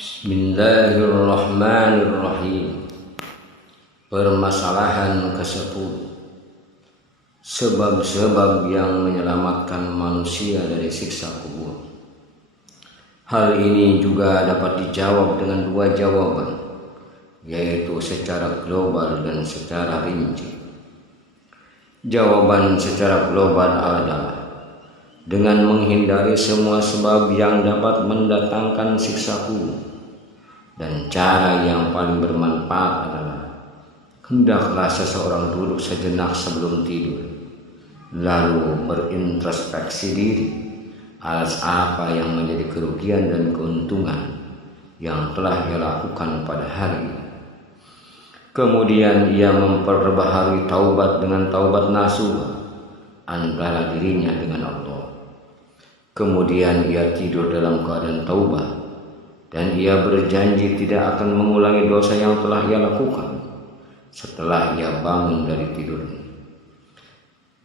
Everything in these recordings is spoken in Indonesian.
Bismillahirrahmanirrahim. Permasalahan ke-10. Sebab-sebab yang menyelamatkan manusia dari siksa kubur. Hal ini juga dapat dijawab dengan dua jawaban, yaitu secara global dan secara rinci. Jawaban secara global adalah dengan menghindari semua sebab yang dapat mendatangkan siksa kubur. Dan cara yang paling bermanfaat adalah hendaklah seseorang duduk sejenak sebelum tidur, lalu berintrospeksi diri atas apa yang menjadi kerugian dan keuntungan yang telah ia lakukan pada hari ini. Kemudian ia memperbaharui taubat dengan taubat nasuha antara dirinya dengan Allah. Kemudian ia tidur dalam keadaan taubat, dan ia berjanji tidak akan mengulangi dosa yang telah ia lakukan setelah ia bangun dari tidurnya.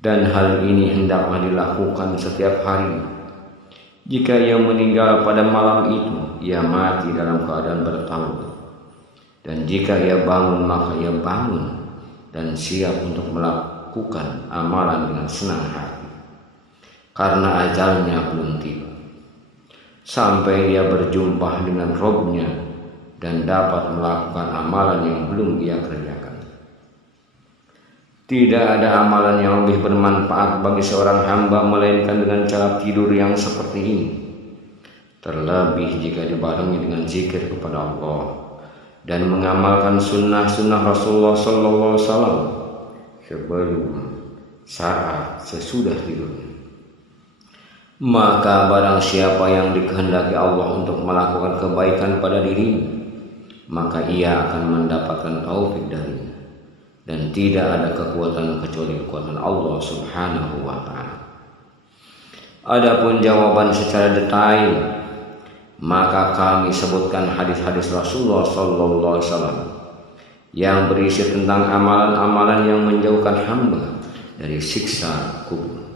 Dan hal ini hendaklah dilakukan setiap hari. Jika ia meninggal pada malam itu, ia mati dalam keadaan bertaubat. Dan jika ia bangun, maka ia bangun dan siap untuk melakukan amalan dengan senang hati, karena ajalnya belum tiba, sampai ia berjumpa dengan Robnya dan dapat melakukan amalan yang belum ia kerjakan. Tidak ada amalan yang lebih bermanfaat bagi seorang hamba melainkan dengan cara tidur yang seperti ini, terlebih jika dibarengi dengan zikir kepada Allah dan mengamalkan sunnah-sunnah Rasulullah SAW sebelum, saat, sesudah tidurnya. Maka barang siapa yang dikehendaki Allah untuk melakukan kebaikan pada dirinya, maka ia akan mendapatkan taufik darinya, dan tidak ada kekuatan kecuali kekuatan Allah Subhanahu wa ta'ala. Adapun jawaban secara detail, maka kami sebutkan hadis-hadis Rasulullah sallallahu alaihi wasallam yang berisi tentang amalan-amalan yang menjauhkan hamba dari siksa kubur.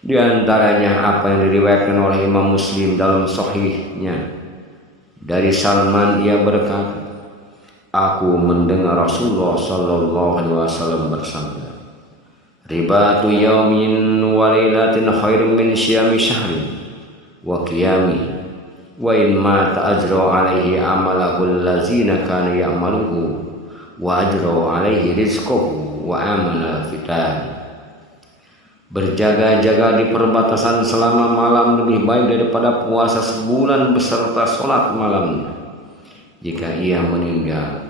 Di antaranya apa yang diriwayatkan oleh Imam Muslim dalam sahihnya dari Salman, ia berkata, aku mendengar Rasulullah sallallahu alaihi wasallam bersabda, ribatu yaumin wa lailatin khairun min syiyami syahrin wa qiyami wa in mata ajra alaihi amalahu allazina kana ya'maluhu wa ajra alaihi rizquhu wa amana fitan. Berjaga-jaga di perbatasan selama malam lebih baik daripada puasa sebulan beserta sholat malamnya. Jika ia meninggal,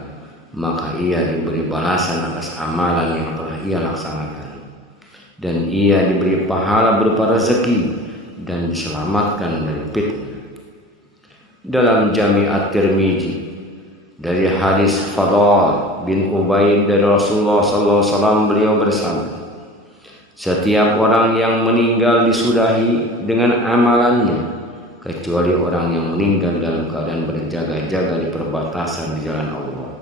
maka ia diberi balasan atas amalan yang telah ia laksanakan, dan ia diberi pahala berupa rezeki dan diselamatkan dari fitnah. Dalam Jami' At-Tirmidzi dari hadis Fadl bin Ubaid dari Rasulullah SAW, beliau bersabda, setiap orang yang meninggal disudahi dengan amalannya, kecuali orang yang meninggal dalam keadaan berjaga-jaga di perbatasan di jalan Allah.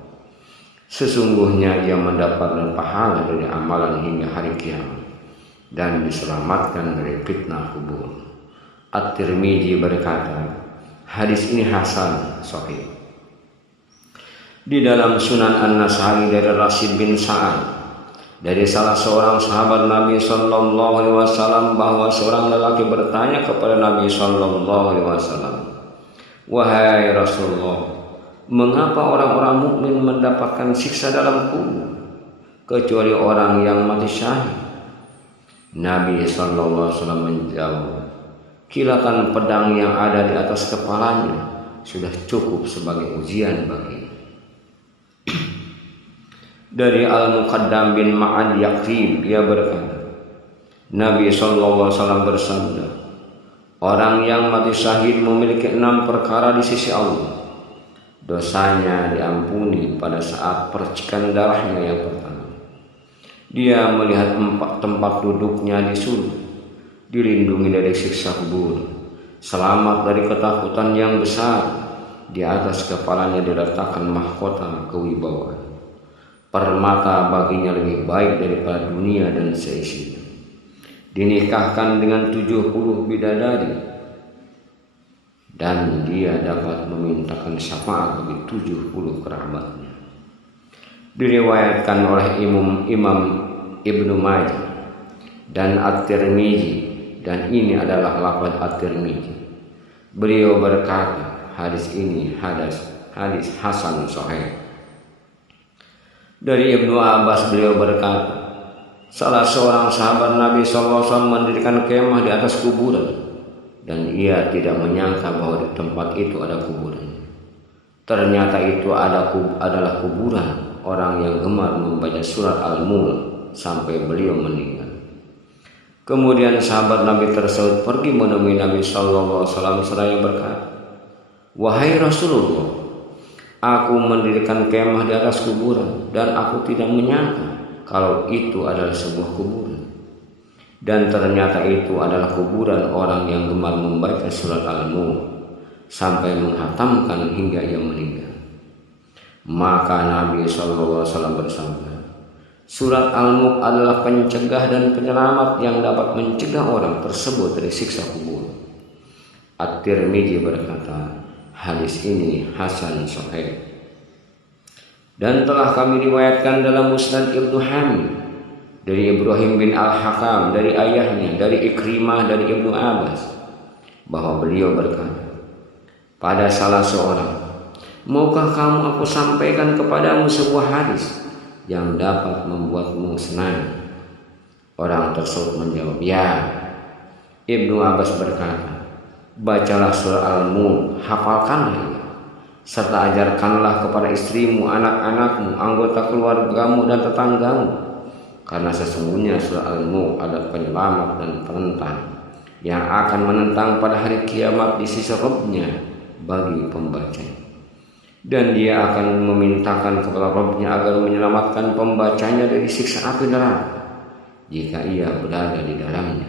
Sesungguhnya ia mendapatkan pahala dari amalan hingga hari kiamat dan diselamatkan dari fitnah kubur. At-Tirmidzi berkata, hadis ini hasan sahih. Di dalam Sunan An-Nasai dari Rasid bin Sa'ad dari salah seorang sahabat Nabi sallallahu alaihi wasallam bahwa seorang lelaki bertanya kepada Nabi sallallahu alaihi wasallam, wahai Rasulullah, mengapa orang-orang mukmin mendapatkan siksa dalam kubur kecuali orang yang mati syahid? Nabi sallallahu alaihi wasallam menjawab, kilatan pedang yang ada di atas kepalanya sudah cukup sebagai ujian baginya. Dari Al-Muqaddam bin Ma'ad Yaqrib, ia berkata, Nabi SAW bersabda, orang yang mati syahid memiliki 6 perkara di sisi Allah. Dosanya diampuni pada saat percikan darahnya yang pertama. Dia melihat tempat duduknya di surga, dilindungi dari siksa kubur, selamat dari ketakutan yang besar. Di atas kepalanya diletakkan mahkota kewibawaan. Permata baginya lebih baik daripada dunia dan seisinya. Dinikahkan dengan 70 bidadari dan dia dapat memintakan syafaat bagi 70 kerabatnya. Diriwayatkan oleh Imam Ibnu Majah dan At-Tirmizi, dan ini adalah lafaz At-Tirmizi. Beliau berkata, hadis ini hadis hasan sahih. Dari Ibnu Abbas beliau berkata, salah seorang sahabat Nabi SAW mendirikan kemah di atas kuburan, dan ia tidak menyangka bahwa di tempat itu ada kuburan. Ternyata itu adalah kuburan orang yang gemar membaca surat Al-Mulk sampai beliau meninggal. Kemudian sahabat Nabi tersebut pergi menemui Nabi SAW seraya berkata, wahai Rasulullah, aku mendirikan kemah di atas kuburan dan aku tidak menyangka kalau itu adalah sebuah kuburan. Dan ternyata itu adalah kuburan orang yang gemar membaca surat Al-Mulk sampai menghatamkan hingga ia meninggal. Maka Nabi SAW bersabda, surat Al-Mulk adalah pencegah dan penyelamat yang dapat mencegah orang tersebut dari siksa kubur. At-Tirmizi berkata, hadis ini hasan sahih. Dan telah kami riwayatkan dalam Musnad Ibnu Hamid dari Ibrahim bin Al-Hakam dari ayahnya, dari Ikrimah dari Ibnu Abbas, bahwa beliau berkata pada salah seorang, maukah kamu aku sampaikan kepadamu sebuah hadis yang dapat membuatmu senang? Orang tersebut menjawab, ya. Ibnu Abbas berkata, bacalah surah Al-Mulk, hafalkanlah serta ajarkanlah kepada istrimu, anak-anakmu, anggota keluargamu dan tetanggamu, karena sesungguhnya surah Al-Mulk adalah penyelamat dan penentang yang akan menentang pada hari kiamat di sisi Rabb-Nya bagi pembaca. Dan dia akan memintakan kepada Rabb-Nya agar menyelamatkan pembacanya dari siksa api neraka jika ia berada di dalamnya,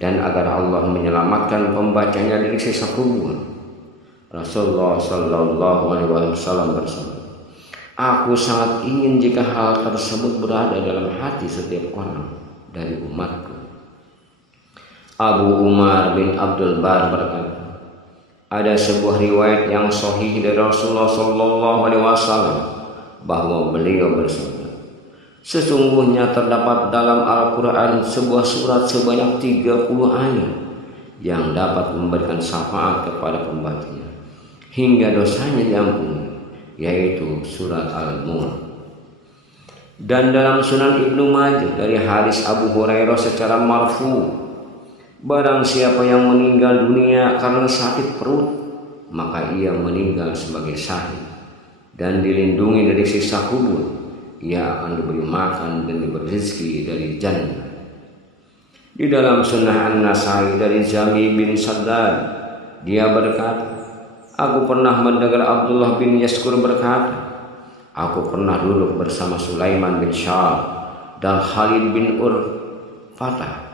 dan agar Allah menyelamatkan pembacanya dari siksa kubur. Rasulullah Shallallahu Alaihi Wasallam bersabda, aku sangat ingin jika hal tersebut berada dalam hati setiap orang dari umatku. Abu Umar bin Abdul Bar berkata, ada sebuah riwayat yang sahih dari Rasulullah Shallallahu Alaihi Wasallam bahwa beliau bersabda, sesungguhnya terdapat dalam Al-Quran sebuah surat sebanyak 30 ayat yang dapat memberikan syafaat kepada pembacanya hingga dosanya diampuni, yaitu surat Al-Mulk. Dan dalam Sunan Ibnu Majah dari hadis Abu Hurairah secara marfu, barang siapa yang meninggal dunia karena sakit perut, maka ia meninggal sebagai syahid dan dilindungi dari siksa kubur. Ia akan diberi makan dan diberi rezeki dari jannah. Di dalam Sunnah An-Nasai dari Jami bin Saddad, dia berkata, aku pernah mendengar Abdullah bin Yaskur berkata, aku pernah duduk bersama Sulaiman bin Syahab dan Khalid bin Fatah.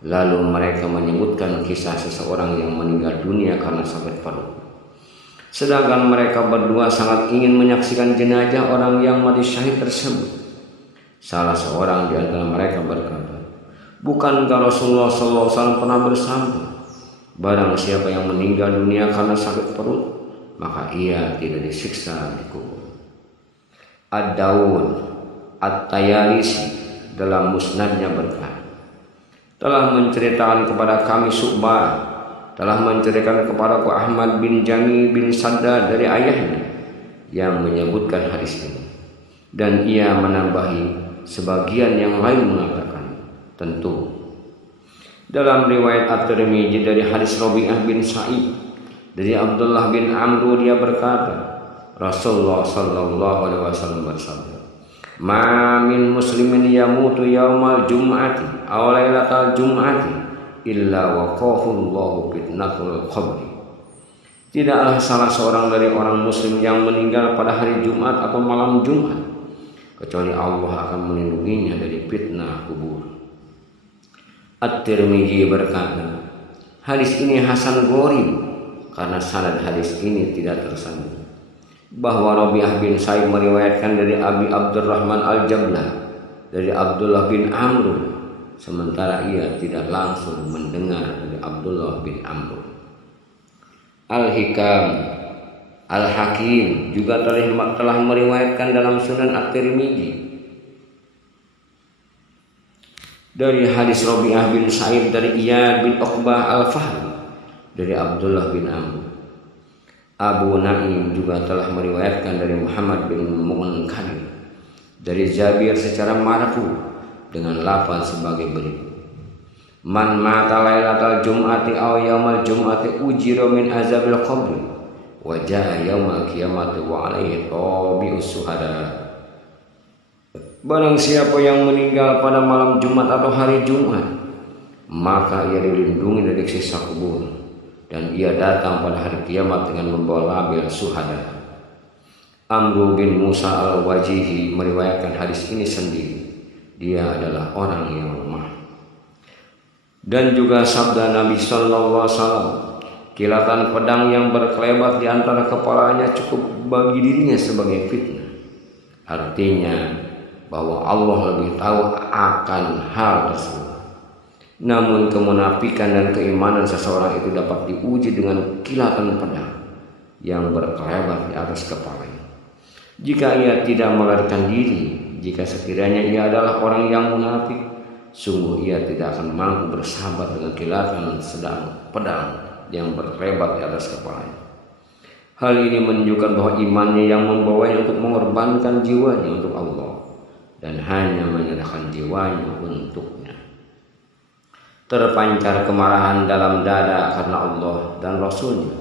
Lalu mereka menyebutkan kisah seseorang yang meninggal dunia karena sakit perut. Sedangkan mereka berdua sangat ingin menyaksikan jenazah orang yang mati syahid tersebut. Salah seorang di antara mereka berkata, bukankah Rasulullah SAW pernah bersabda, barang siapa yang meninggal dunia karena sakit perut, maka ia tidak disiksa di kubur. Ad-Dawud At-Tayalisi dalam musnadnya berkata, telah menceritakan kepada kami Syu'bah, telah menceritakan kepadaku Ahmad bin Jami bin Saddad dari ayahnya yang menyebutkan hadis ini. Dan ia menambahi sebagian yang lain mengatakan, tentu. Dalam riwayat At-Tirmizi dari hadis Rabi'ah bin Sa'id dari Abdullah bin Amru, dia berkata, Rasulullah Shallallahu Alaihi Wasallam bersabda, ma min muslimin yamutu yaumal jum'ati aw lailatal jum'ati illa waqahu Allahu fitnatul qabri. Tidaklah salah seorang dari orang muslim yang meninggal pada hari Jumat atau malam Jumat kecuali Allah akan melindunginya dari fitnah kubur. At-Tirmizi berkata, hadis ini hasan gharib karena sanad hadis ini tidak tersambung. Bahwa Rabi'ah bin Sa'id meriwayatkan dari Abi Abdurrahman Al-Jablah dari Abdullah bin Amr, sementara ia tidak langsung mendengar dari Abdullah bin Amr. Al-Hikam, Al-Hakim juga telah meriwayatkan dalam Sunan At-Tirmidzi dari hadis Rabi'ah bin Sa'id dari Iyad bin Uqbah Al-Fahri dari Abdullah bin Amr. Abu Naim juga telah meriwayatkan dari Muhammad bin Munkadir dari Jabir secara marfu dengan lafaz sebagai berikut: Man mata lailatal jum'ati aw yaumal jum'ati ujira min azabil qabri wa jaa yaumal qiyamati wa alaihi tabi'us suhada. Barang siapa yang meninggal pada malam Jumat atau hari Jumat, maka ia dilindungi dari siksa kubur, dan ia datang pada hari kiamat dengan membawa label suhada. Amr bin Musa al-Wajihi meriwayatkan hadis ini sendiri. Dia adalah orang yang lemah. Dan juga sabda Nabi sallallahu alaihi wasallam, kilatan pedang yang berkelebat di antara kepalanya cukup bagi dirinya sebagai fitnah. Artinya bahwa Allah lebih tahu akan hal tersebut. Namun kemunafikan dan keimanan seseorang itu dapat diuji dengan kilatan pedang yang berkelebat di atas kepalanya. Jika ia tidak melarikan diri, jika sekiranya ia adalah orang yang munafik, sungguh ia tidak akan mampu bersahabat dengan kilatan sedang pedang yang berkelebat di atas kepalanya. Hal ini menunjukkan bahwa imannya yang membawanya untuk mengorbankan jiwanya untuk Allah dan hanya menyerahkan jiwanya untuknya. Terpancar kemarahan dalam dada karena Allah dan Rasulnya,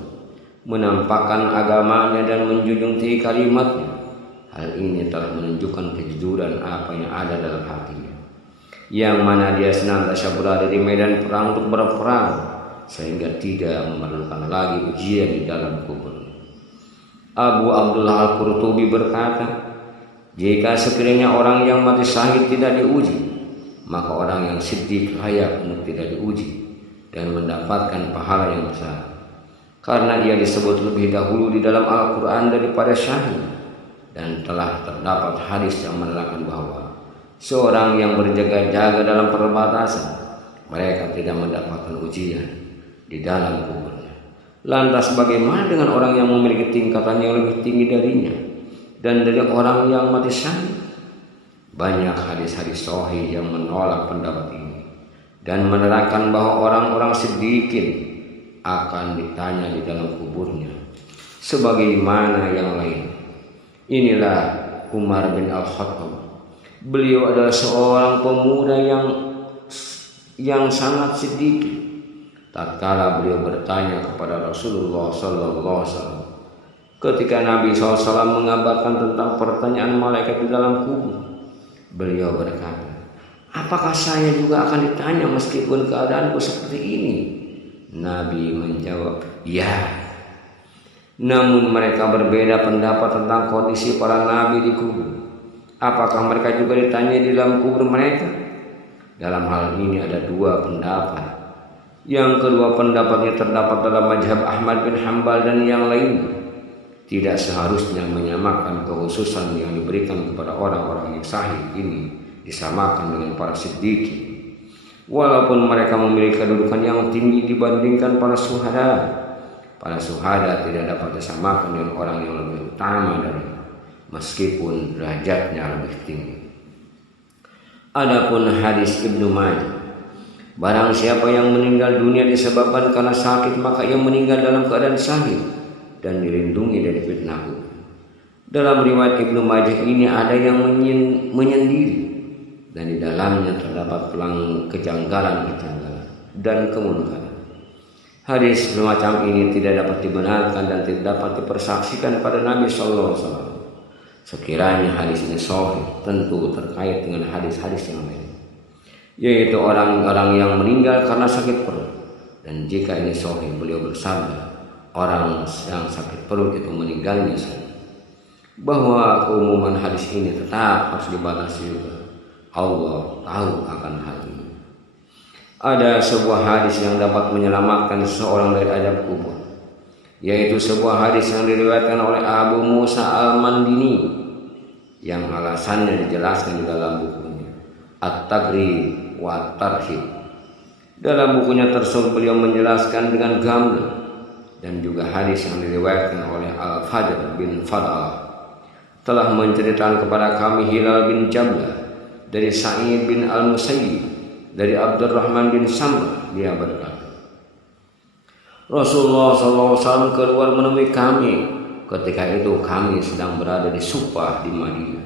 menampakkan agamanya dan menjunjung tinggi kalimatnya. Hal ini telah menunjukkan kejujuran apa yang ada dalam hatinya, yang mana dia senantiasa berada di medan perang untuk berperang, sehingga tidak memerlukan lagi ujian di dalam kubur. Abu Abdullah Al-Qurtubi berkata, jika sekiranya orang yang mati syahid tidak diuji, maka orang yang siddiq layak untuk tidak diuji dan mendapatkan pahala yang besar, karena dia disebut lebih dahulu di dalam Al-Quran daripada syahid. Dan telah terdapat hadis yang menerangkan bahwa seorang yang berjaga-jaga dalam perbatasan, mereka tidak mendapatkan ujian di dalam kuburnya. Lantas bagaimana dengan orang yang memiliki tingkatan yang lebih tinggi darinya dan dari orang yang mati syahid? Banyak hadis-hadis sahih yang menolak pendapat ini dan menerangkan bahwa orang-orang siddiqin akan ditanya di dalam kuburnya sebagaimana yang lain. Inilah Umar bin Al-Khattab. Beliau adalah seorang pemuda yang sangat siddiq. Tatkala beliau bertanya kepada Rasulullah sallallahu alaihi wasallam ketika Nabi SAW mengabarkan tentang pertanyaan malaikat di dalam kubur, beliau berkata, apakah saya juga akan ditanya meskipun keadaanku seperti ini? Nabi menjawab, ya. Namun mereka berbeda pendapat tentang kondisi para nabi di kubur. Apakah mereka juga ditanya di dalam kubur mereka? Dalam hal ini ada dua pendapat. Yang kedua pendapatnya terdapat dalam mazhab Ahmad bin Hanbal dan yang lainnya. Tidak seharusnya menyamakan kekhususan yang diberikan kepada orang-orang yang sahih ini disamakan dengan para siddiqin. Walaupun mereka memiliki kedudukan yang tinggi dibandingkan para syuhada, para syuhada tidak dapat disamakan dengan orang yang lebih utama dari meskipun derajatnya lebih tinggi. Adapun hadis Ibnu Majah, barang siapa yang meninggal dunia disebabkan karena sakit, maka ia meninggal dalam keadaan syahid dan dilindungi dari fitnah. Dalam riwayat Ibnu Majah ini ada yang menyendiri dan di dalamnya terdapat pelang kejanggalan dan kemunkaran. Hadis semacam ini tidak dapat dibenarkan dan tidak dapat dipersaksikan pada Nabi sallallahu alaihi wasallam. Sekiranya hadis ini sahih, tentu terkait dengan hadis-hadis yang lain, yaitu orang-orang yang meninggal karena sakit perut. Dan jika ini sahih, beliau bersabda, orang yang sakit perut itu meninggalnya saja. Bahwa keumuman hadis ini tetap harus dibatasi juga. Allah tahu akan hal ini. Ada sebuah hadis yang dapat menyelamatkan seseorang dari azab kubur, yaitu sebuah hadis yang diriwayatkan oleh Abu Musa Al-Mandini yang alasannya dijelaskan di dalam bukunya At-Taghrib wa At-Tarhib. Dalam bukunya tersebut beliau menjelaskan dengan gamblang dan juga hadis yang diriwayatkan oleh Al-Fadl bin Fad'ah telah menceritakan kepada kami Hilal bin Jablah dari Sa'id bin Al-Musayyib dari Abdurrahman bin Samrah, dia berkata, Rasulullah SAW keluar menemui kami. Ketika itu kami sedang berada di Sufah di Madinah.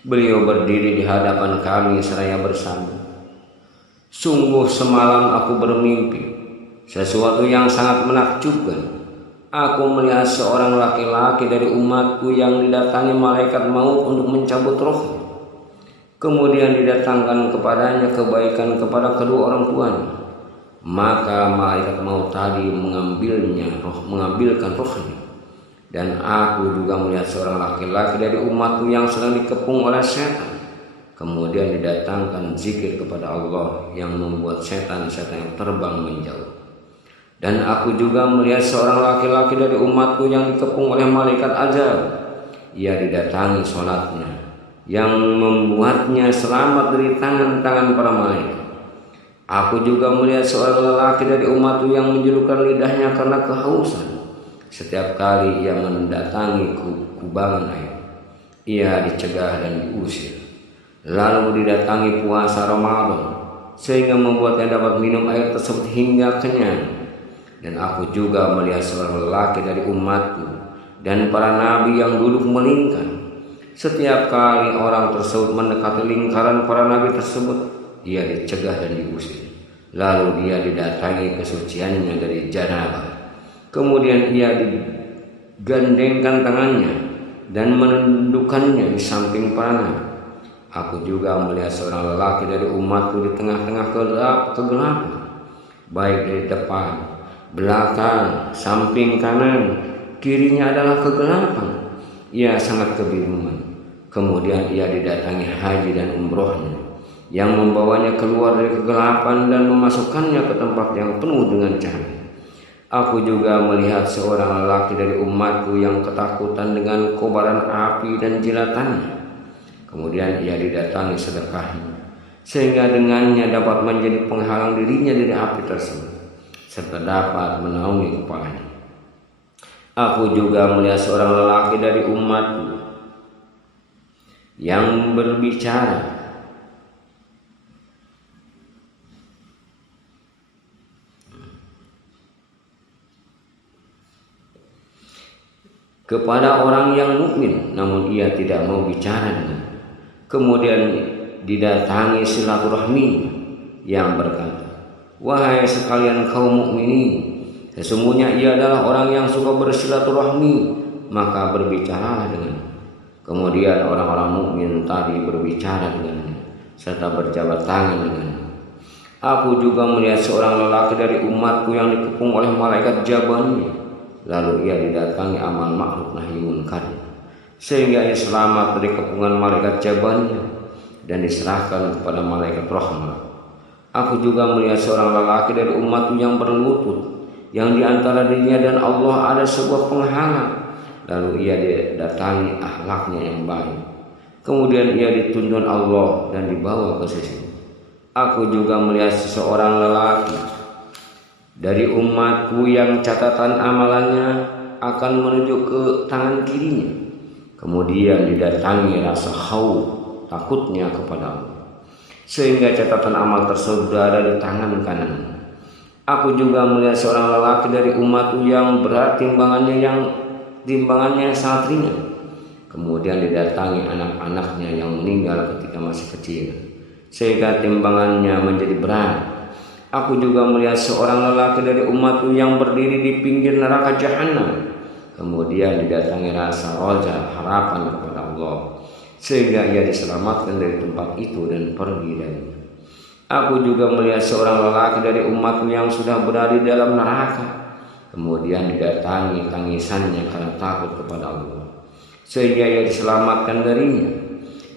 Beliau berdiri di hadapan kami seraya bersabda, sungguh semalam aku bermimpi sesuatu yang sangat menakjubkan. Aku melihat seorang laki-laki dari umatku yang didatangi malaikat maut untuk mencabut rohnya. Kemudian didatangkan kepadanya kebaikan kepada kedua orang tuanya. Maka malaikat maut tadi mengambilkan rohnya. Dan aku juga melihat seorang laki-laki dari umatku yang sedang dikepung oleh setan. Kemudian didatangkan zikir kepada Allah yang membuat setan-setan yang terbang menjauh. Dan aku juga melihat seorang laki-laki dari umatku yang dikepung oleh malaikat azab. Ia didatangi sholatnya yang membuatnya selamat dari tangan-tangan para malaikat. Aku juga melihat seorang lelaki dari umatku yang menjulurkan lidahnya karena kehausan. Setiap kali ia mendatangi kubangan air, ia dicegah dan diusir. Lalu didatangi puasa Ramadan sehingga membuatnya dapat minum air tersebut hingga kenyang. Dan aku juga melihat seorang lelaki dari umatku dan para nabi yang duduk melingkar. Setiap kali orang tersebut mendekati lingkaran para nabi tersebut, ia dicegah dan diusir. Lalu dia didatangi kesuciannya dari janabah. Kemudian ia digandengkan tangannya dan menundukkannya di samping para nabi. Aku juga melihat seorang lelaki dari umatku di tengah-tengah kegelapan, baik dari depan, belakang, samping kanan, kirinya adalah kegelapan. Ia sangat kebingungan. Kemudian ia didatangi haji dan umrohnya yang membawanya keluar dari kegelapan dan memasukkannya ke tempat yang penuh dengan cahaya. Aku juga melihat seorang lelaki dari umatku yang ketakutan dengan kobaran api dan jilatannya. Kemudian ia didatangi sedekahnya sehingga dengannya dapat menjadi penghalang dirinya dari api tersebut serta dapat menaungi kepalanya. Aku juga melihat seorang lelaki dari umatku yang berbicara kepada orang yang mukmin, namun ia tidak mau bicara dengan. Kemudian didatangi silaturahmi yang berkata, wahai sekalian kaum mukminin, sesungguhnya ia adalah orang yang suka bersilaturahmi, maka berbicaralah dengannya. Kemudian orang-orang mukmin tadi berbicara dengannya serta berjabat tangan dengannya. Aku juga melihat seorang lelaki dari umatku yang dikepung oleh malaikat jabannya. Lalu ia didatangi amal ma'ruf nahi munkar sehingga ia selamat dari kepungan malaikat jabannya dan diserahkan kepada malaikat rahmat. Aku juga melihat seorang lelaki dari umatku yang berlutut, yang diantara dirinya dan Allah ada sebuah penghalang. Lalu ia didatangi akhlaknya yang baik. Kemudian ia dituntun Allah dan dibawa ke sisi. Aku juga melihat seseorang lelaki dari umatku yang catatan amalannya akan menuju ke tangan kirinya. Kemudian didatangi rasa khauf, takutnya kepada Allah, sehingga catatan amal tersebut berada di tangan kanan. Aku juga melihat seorang lelaki dari umatku yang berat timbangannya sangat ringan. Kemudian didatangi anak-anaknya yang meninggal ketika masih kecil, sehingga timbangannya menjadi berat. Aku juga melihat seorang lelaki dari umatku yang berdiri di pinggir neraka jahanam. Kemudian didatangi rasa roja, harapan kepada Allah, sehingga ia diselamatkan dari tempat itu dan pergi darinya. Aku juga melihat seorang lelaki dari umatku yang sudah berada di dalam neraka. Kemudian didatangi tangisannya karena takut kepada Allah, sehingga ia diselamatkan darinya.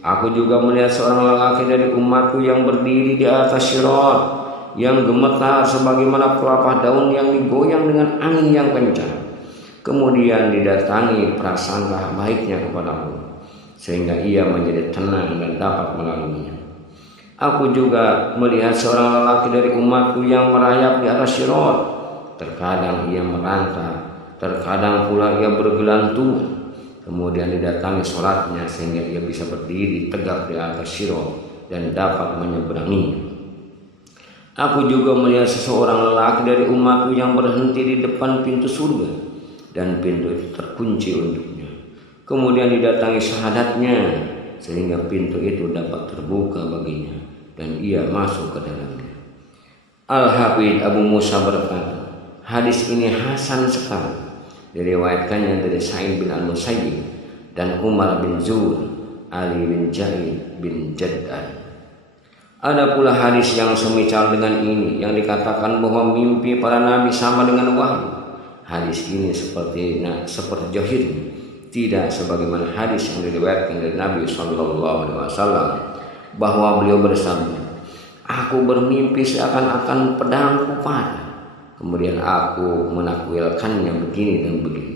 Aku juga melihat seorang lelaki dari umatku yang berdiri di atas sirat, yang gemetar sebagaimana pelepah daun yang digoyang dengan angin yang kencang. Kemudian didatangi prasangka baiknya kepada Allah, sehingga ia menjadi tenang dan dapat melaluinya. Aku juga melihat seorang lelaki dari umatku yang merayap di atas sirat, terkadang ia merangkak, terkadang pula ia bergelantungan. Kemudian didatangi sholatnya sehingga ia bisa berdiri tegak di atas sirat dan dapat menyeberanginya. Aku juga melihat seseorang lelaki dari umatku yang berhenti di depan pintu surga, dan pintu itu terkunci untuknya. Kemudian didatangi syahadatnya sehingga pintu itu dapat terbuka baginya dan ia masuk ke dalamnya. Al-Hafidz Abu Musa berkata, hadis ini hasan sekali. Diriwayatkannya dari Sa'id bin Al-Musayyib dan Umar bin Zur, Ali bin Jaid bin Jad'an. Ada pula hadis yang semisal dengan ini yang dikatakan bahwa mimpi para nabi sama dengan wahyu. Hadis ini seperti Johir, tidak sebagaimana hadis yang diriwayatkan dari Nabi SAW bahwa beliau bersabda, aku bermimpi seakan-akan pedangku patah, kemudian aku menakwilkannya begini dan begini.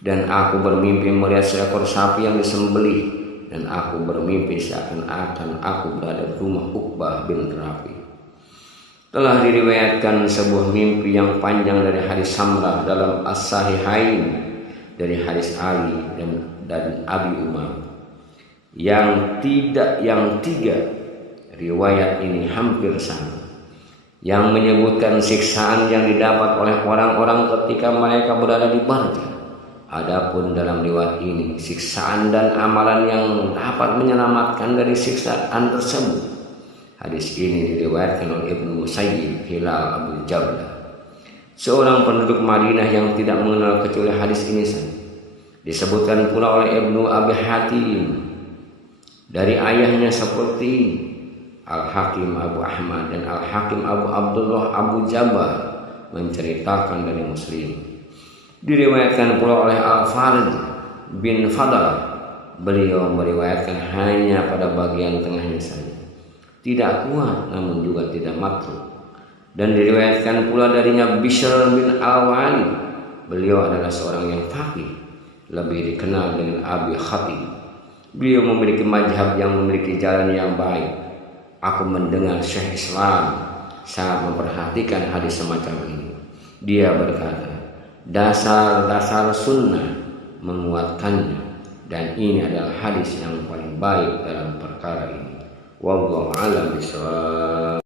Dan aku bermimpi melihat seekor sapi yang disembelih, dan aku bermimpi seakan-akan aku berada di rumah Uqbah bin Rafi. Telah diriwayatkan sebuah mimpi yang panjang dari hadis Samrah dalam As-Sahihain dari hadis Ali dan Abi Umar. Yang tiga riwayat ini hampir sama, yang menyebutkan siksaan yang didapat oleh orang-orang ketika mereka berada di barza. Adapun dalam riwayat ini siksaan dan amalan yang dapat menyelamatkan dari siksaan tersebut. Hadis ini diriwayatkan oleh Ibnu Musayyib Hilal Abu Jablah, seorang penduduk Madinah yang tidak mengenal kecuali hadis ini saja. Disebutkan pula oleh Ibnu Abi Hatim dari ayahnya seperti Al-Hakim Abu Ahmad dan Al-Hakim Abu Abdullah Abu Jabal menceritakan dari Muslim. Diriwayatkan pula oleh Al-Farid bin Fadal, beliau meriwayatkan hanya pada bagian tengahnya saja, tidak kuat namun juga tidak matruk. Dan diriwayatkan pula darinya Bishr bin Al-Wali, beliau adalah seorang yang faqih, lebih dikenal dengan Abi Khatib. Beliau memiliki mazhab yang memiliki jalan yang baik. Aku mendengar Syekh Islam sangat memperhatikan hadis semacam ini. Dia berkata, dasar-dasar sunnah menguatkannya, dan ini adalah hadis yang paling baik dalam perkara ini. Wallahu a'lam bishawab.